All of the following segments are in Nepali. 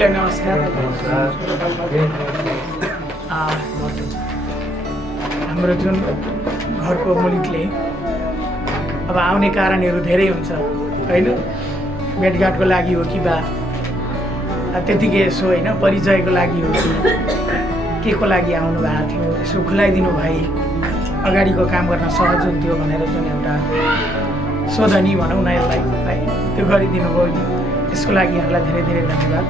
सबैलाई नमस्कार। हाम्रो जुन घरको मुलुकले अब आउने कारणहरू धेरै हुन्छ होइन, भेटघाटको लागि हो कि बा त्यतिकै यसो होइन परिचयको लागि हो कि के को लागि आउनु भएको थियो, यसो खुलाइदिनु भए अगाडिको काम गर्न सहज हुन्थ्यो भनेर जुन एउटा सोधनी भनौँ न यसलाई है, त्यो गरिदिनु भयो नि, यसको लागि यहाँलाई धेरै धेरै धन्यवाद।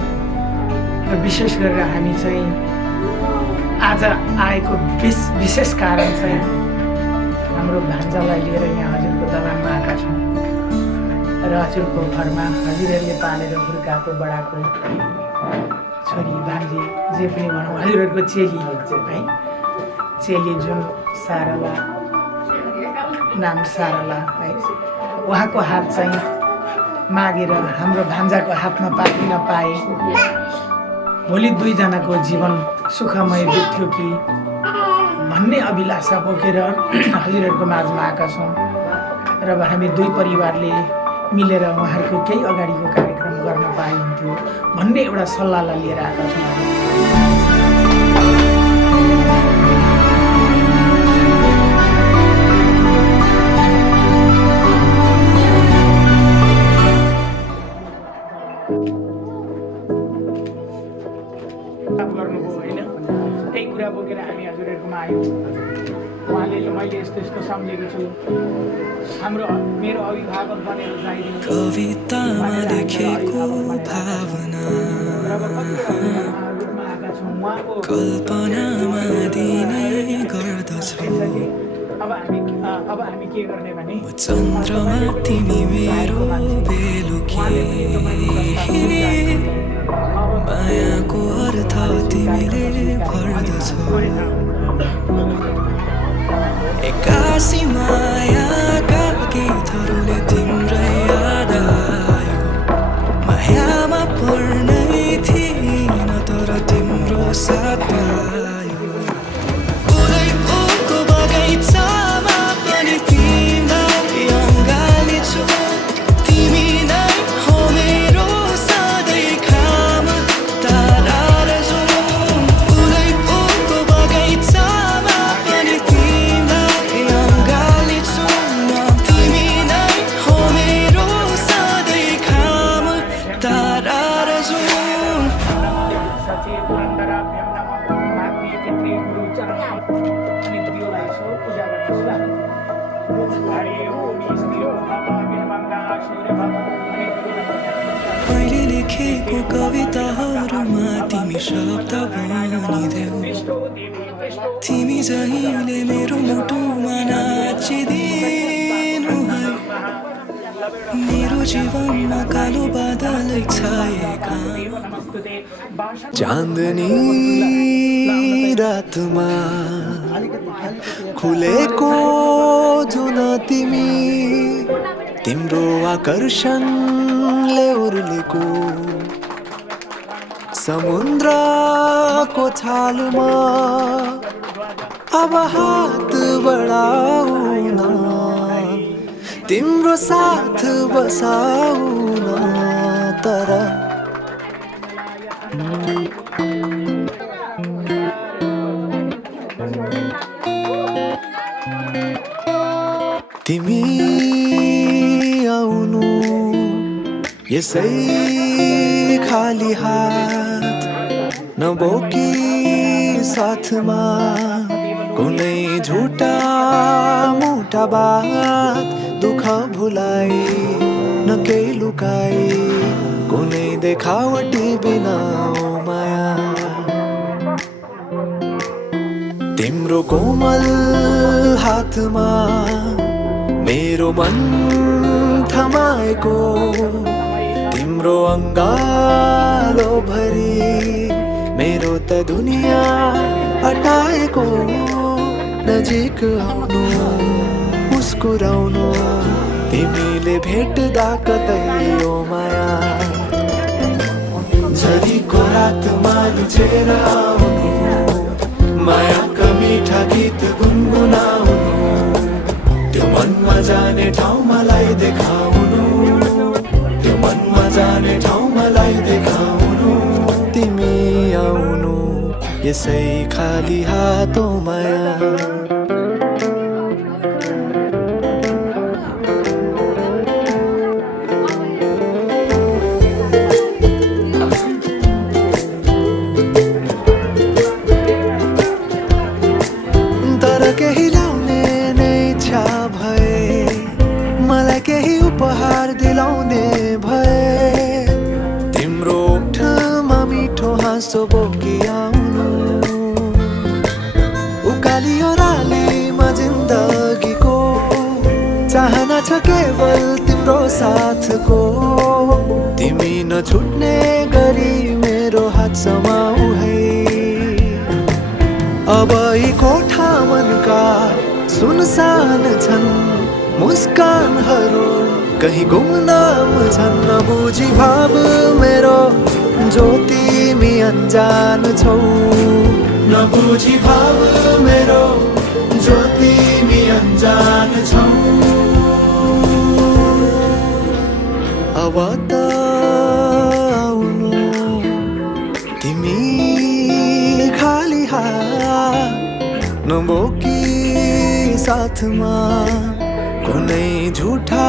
र विशेष गरेर हामी चाहिँ आज आएको विशेष कारण चाहिँ हाम्रो भान्जालाई लिएर यहाँ हजुरको दलानमा आएका छौँ र हजुरको घरमा हजुरहरूले पालेर हुर्काएको बडाको छोरी भान्जी जे पनि भनौँ हजुरहरूको चेली है, चेली जुन सारला नाम सारला है, उहाँको हात चाहिँ मागेर हाम्रो भान्जाको हातमा पाकिन पाए भोलि दुईजनाको जीवन सुखमय बित्थ्यो कि भन्ने अभिलाषा बोकेर हजुरहरूको माझमा आएका छौँ र अब हामी दुई परिवारले मिलेर उहाँहरूको केही अगाडिको कार्यक्रम गर्न पाए हुन्थ्यो भन्ने एउटा सल्लाहलाई लिएर आएका छौँ। गर्नुभयो होइन, त्यही कुरा बोकेर हामी हजुरहरूकोमा आयौँ। उहाँले मैले यस्तो यस्तो सम्झेको छु, हाम्रो मेरो अभिभावक बनेर जाइदिनु कवितामा लेखेको भावना कल्पनामा दिने गर्दछ। अब हामी के गर्ने भने चन्द्रमा तिमी मेरो बेलुकी, मायाको अर्थ तिमीले भर्दछौ। एक्कासी मायाका गीतहरूले तिम्रै याद आयो, मायामा पर्नै थिइन तर तिम्रो साथ पायो। फुलै फुलको बगैँचामा पनि तिमीलाई अँगालिछु, तिमी नै हो मेरो सधैँ खाम तारा र जुन। फुलै फुलको बगैँचामा पनि तिमीलाई अँगालिछु, तिमी नै हो मेरो सधैँ खाम तारा र जुन। मैले लेखेको कविताहरूमा तिमी शब्द बनिदेऊ, तिमी जहिले मेरो मुटुमा नाचिदिनु है। मेरो जीवनमा कालो बादलै छाएका चाँदनी रातमा खुलेको जुन तिमी, तिम्रो आकर्षणले उर्लेको समुद्रको छालमा अब हात बढाउन, तिम्रो साथ बसाउन। तर तिमी आउनु यसै खाली हात नबोकी साथमा कुनै झुटा मुटा बात, दुःख भुलाई न केही लुकाई, कुनै देखावटी बिना ओ माया। तिम्रो कोमल हातमा मेरो मन थमाएको, तिम्रो अङ्गालो भरि मेरो त दुनियाँ हटाएको। नजिक आउनु मुस्कुराउनु, तिमीले भेट्दा कतै ओ माया। झरीको रातमा लुचेर आउनु, मायाका मिठा गीत गुनगुनाउनु, त्यो मनमा जाने ठाउँ मलाई देखाउनु, त्यो मनमा जाने ठाउँ मलाई देखाउनु। यसै खाली हातो माया तर केही ल्याउने नै इच्छा भए मलाई केही उपहार दिलाउने भए तिम्रो ओठमा मिठो हाँसो बोकी आउनु उकालियो रालीमा जिन्दगीको चाहना छ केवल तिम्रो साथको तिमी नछुट्ने गरी मेरो हात समाऊ है अब यी कोठा मनका सुनसान छन् मुस्कानहरू कहीं गुमनाम छन् नबुझी भाव मेरो जो तिमी अनजान छौ नबुझी भाव मेरो जो तिमी अनजान छौ अब त आउनु तिमी खाली हात नबोकी साथमा कुनै झुठा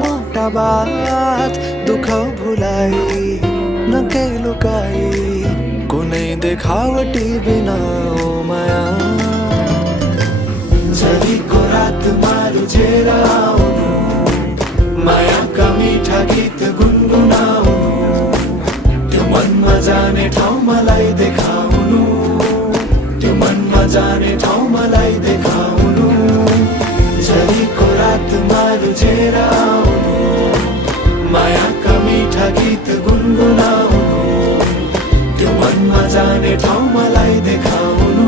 मोटा बात दुःख भुलाई नकै लुकाई कुनै देखावटी बिना ओ माया झरीको रातमा रुझेर आउनु मायाका मिठा गीत गुनगुनाउनु त्यो मनमा जाने ठाउँ मलाई देखाउनु त्यो मनमा जाने ठाउँ मलाई देखाउनु झरीको रातमा रुझेर आउनु मायाका मिठा गीत गुनगुनाउनु त्यो मनमा जाने ठाउँ मलाई देखाउनु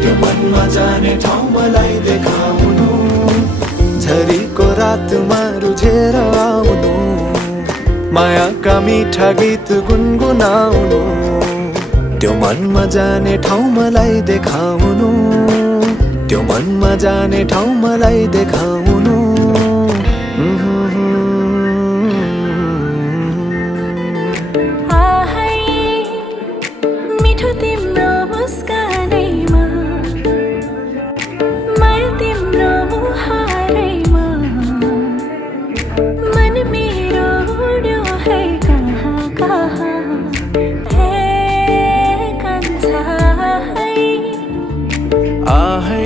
त्यो मनमा जाने ठाउँ मलाई देखाउनु झरीको रातमा रुझेर आउनु मायाका मिठा गीत गुनगुनाउनु त्यो मनमा जाने ठाउँ मलाई देखाउनु त्यो मनमा जाने ठाउँ मलाई देखाउनु मिठो तिम्रो मुस्कानैमा माया तिम्रो मुहारैमा मन मेरो उड्यो है कहाँ कहाँ हे कान्छा आहै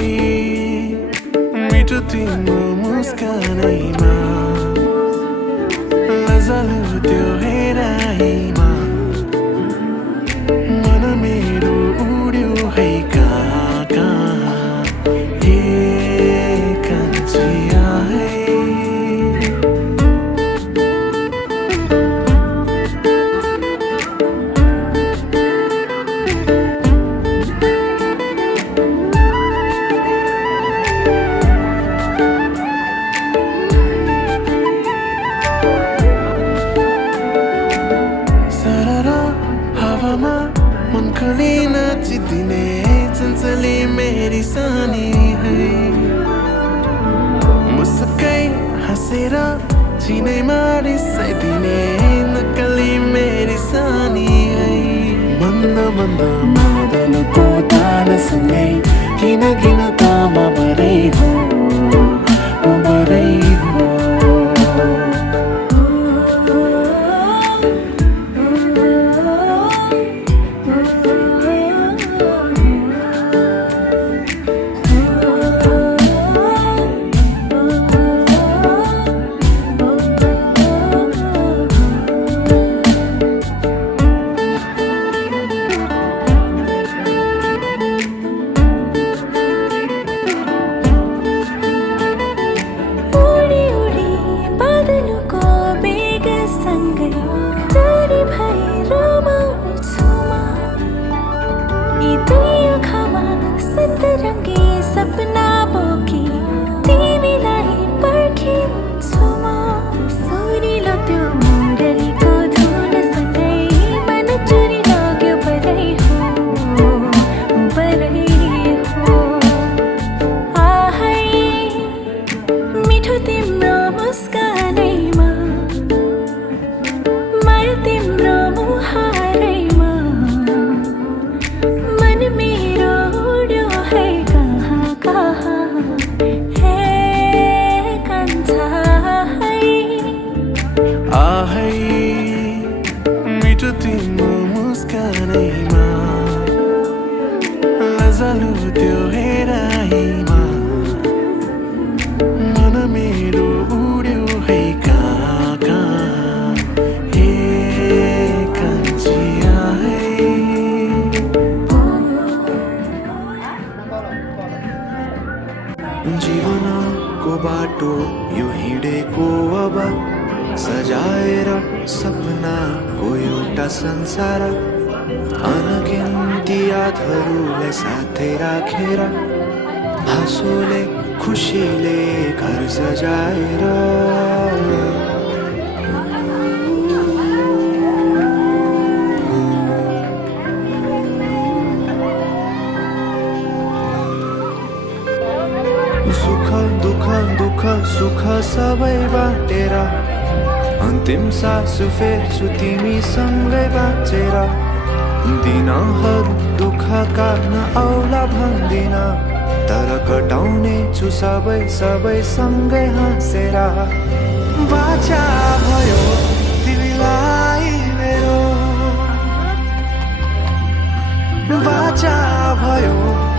मिठो तिम्रो मुस्कानैमा लजालु त्यो हेराइमा मन मेरो उड्यो है कहाँ कहाँ हे कान्छी आहै मन खुली नाचिदिने चञ्चली मेरी सानी है मुस्कै हाँसेर चिनैमा रिसाइदिने नक्कली मेरी सानी है मन्द मन्द मदनको तालसँगै किन किन तामा भरै हो भरै हो मजालु त्यो हेराइमा मन मेरो उड्यो है कहाँ कहाँ हे कान्छिया है जीवनको बाटो यो हिँडेको अब सजाएर सपनाको एउटा संसार अनगिन्ती यादहरूलाई साथै राखेर हाँसोले खुसीले घर सजाएर सुख दुःख दुःख सुख सबै बाटेर अन्तिम सास फेर्छु तिमीसँगै बाँचेर दिनहरू दुःखका नआउला भन्दिन तर कटाउने छु सबै सबै सँगै हाँसेर बाचा भयो तिमीलाई मेरो बाचा भयो